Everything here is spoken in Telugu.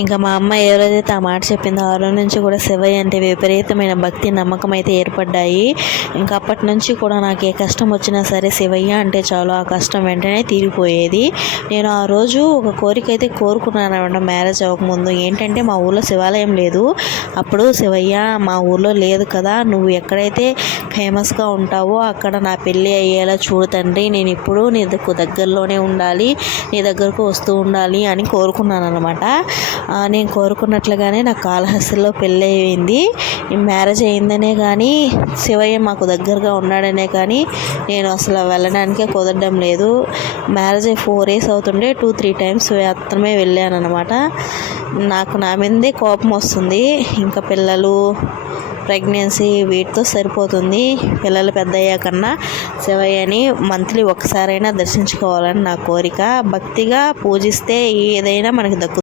ఇంకా మా అమ్మ ఎవరైతే ఆ మాట చెప్పిందో ఆ రోజు నుంచి కూడా శివయ్య అంటే విపరీతమైన భక్తి నమ్మకం అయితే ఏర్పడ్డాయి. ఇంకా అప్పటి నుంచి కూడా నాకు ఏ కష్టం వచ్చినా సరే శివయ్య అంటే చాలు, ఆ కష్టం వెంటనే తీరిపోయేది. నేను ఆ రోజు ఒక కోరిక అయితే కోరుకున్నాను అనమాట మ్యారేజ్ అవ్వకముందు. ఏంటంటే మా ఊళ్ళో శివాలయం లేదు. అప్పుడు శివయ్య మా ఊళ్ళో లేదు కదా, నువ్వు ఎక్కడైతే ఫేమస్గా ఉంటావో అక్కడ నా పెళ్ళి అయ్యేలా చూడు తండ్రి, నేను ఇప్పుడు నీ దగ్గరలోనే ఉండాలి, నీ దగ్గరకు వస్తూ ఉండాలి అని కోరుకున్నాను అనమాట. నేను కోరుకున్నట్లుగానే నాకు కాళహస్తిలో పెళ్ళి అయింది. మ్యారేజ్ అయిందనే కానీ శివయ్య మాకు దగ్గరగా ఉన్నాడనే కానీ నేను అసలు వెళ్ళడానికే కుదరడం లేదు. మ్యారేజ్ 4 years అవుతుండే 2-3 times మాత్రమే వెళ్ళాను అనమాట. నాకు నా మీదే కోపం వస్తుంది. ఇంకా పిల్లలు, ప్రెగ్నెన్సీ వీటితో సరిపోతుంది. పిల్లలు పెద్ద అయ్యాకన్నా శివయ్యని మంత్లీ ఒకసారైనా దర్శించుకోవాలని నా కోరిక. భక్తిగా పూజిస్తే ఏదైనా మనకి దక్కుతుంది.